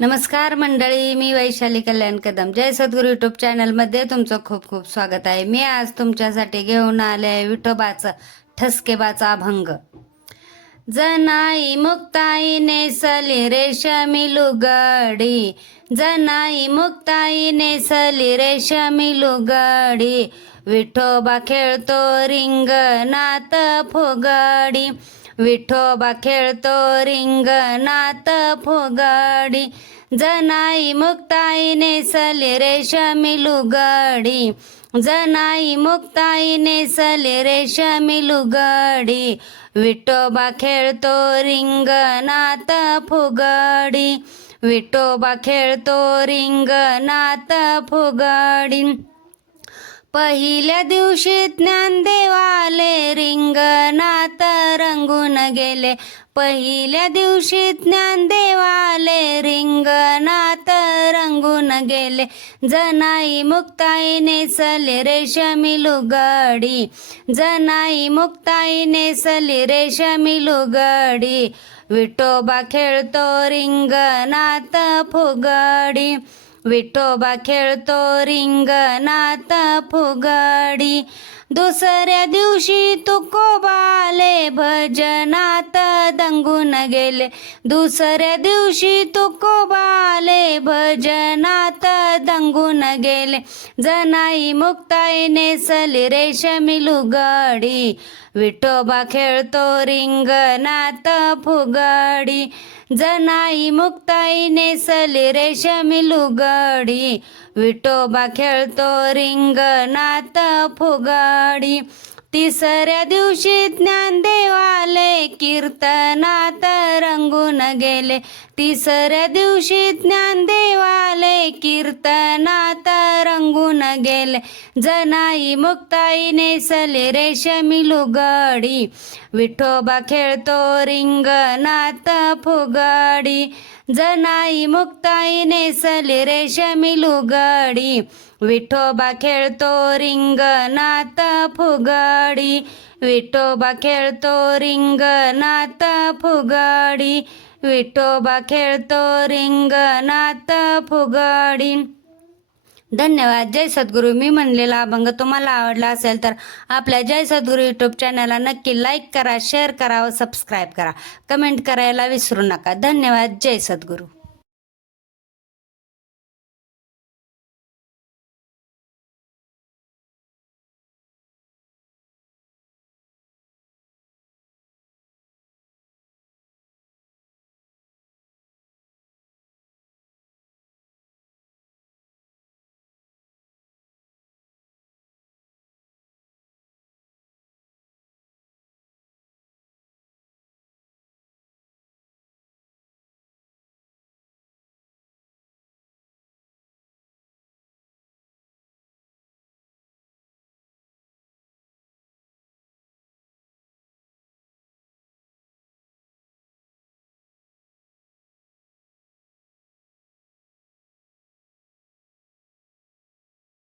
नमस्कार मंडळी मी वैशाली कल्याण कदम. जय सद्गुरू युट्यूब चॅनलमध्ये तुमचं खूप खूप स्वागत आहे. मी आज तुमच्यासाठी घेऊन आले विठोबाचं ठसकेबाचा अभंग. जनाई मुक्ताई नेसली रेशमी लुगडी. जनाई मुक्ताई नेसली रेशमी लुगडी. विठोबा खेळतो रिंगणात फुगडी. विठोबा खेळतो रिंगणात फुगाडी. जनाई मुक्ताई नेसली रेशमी लुगाडी. जनाई मुक्ताई नेसली रेशमी लुगाडी. विठोबा खेळतो रिंगणात फुगाडी. विठोबा खेळतो रिंगणात फुगाडी. पहिल्या दिवशी ज्ञानदेवा गेले. पहिल्या दिवशी ज्ञानदेवाले रिंगणात रंगून गेले. जनाई मुक्ताई नेसले रेशमी लुगडी. जनाई मुक्ताई नेसली रेशमी लुगडी. विठोबा खेळतो रिंगणात फुगडी. विठोबा खेळतो रिंगणात फुगडी. दुसऱ्या दिवशी तुकोबाले भजनात दंगून गेले. दुसऱ्या दिवशी तुकोबाले भजनात दंगून गेले. जनाई मुक्ताई नेसली रेशमी लुगडी विठोबा खेळतो रिंगणात फुगडी. जनाई मुक्ताई नेसली रेशमी लुगडी. विठोबा खेळतो रिंगणात फुगडी. तिसऱ्या दिवशी ज्ञानदेवाले कीर्तनात रंगून गेले. तिसऱ्या दिवशी ज्ञानदेवाले कीर्तनात रंगून गेले. जनाई मुक्ताई नेसले रेशमी लुगडी. विठोबा खेळतो रिंगणात फुगडी. जनाई मुक्ताई नेसले रेशमी लुगडी. विठोबा खेळतो रिंगणात फुगडी. विठोबा खेळतो रिंगणात फुगडी. विठोबा खेळतो रिंगणात फुगडी. धन्यवाद. जय सद्गुरू. मी म्हणलेला अभंग तुम्हाला आवडला असेल तर आपल्या जय सद्गुरू यूट्यूब चॅनलला नक्की लाईक करा शेअर करा व सबस्क्राईब करा. कमेंट करायला विसरू नका. धन्यवाद. जय सद्गुरू.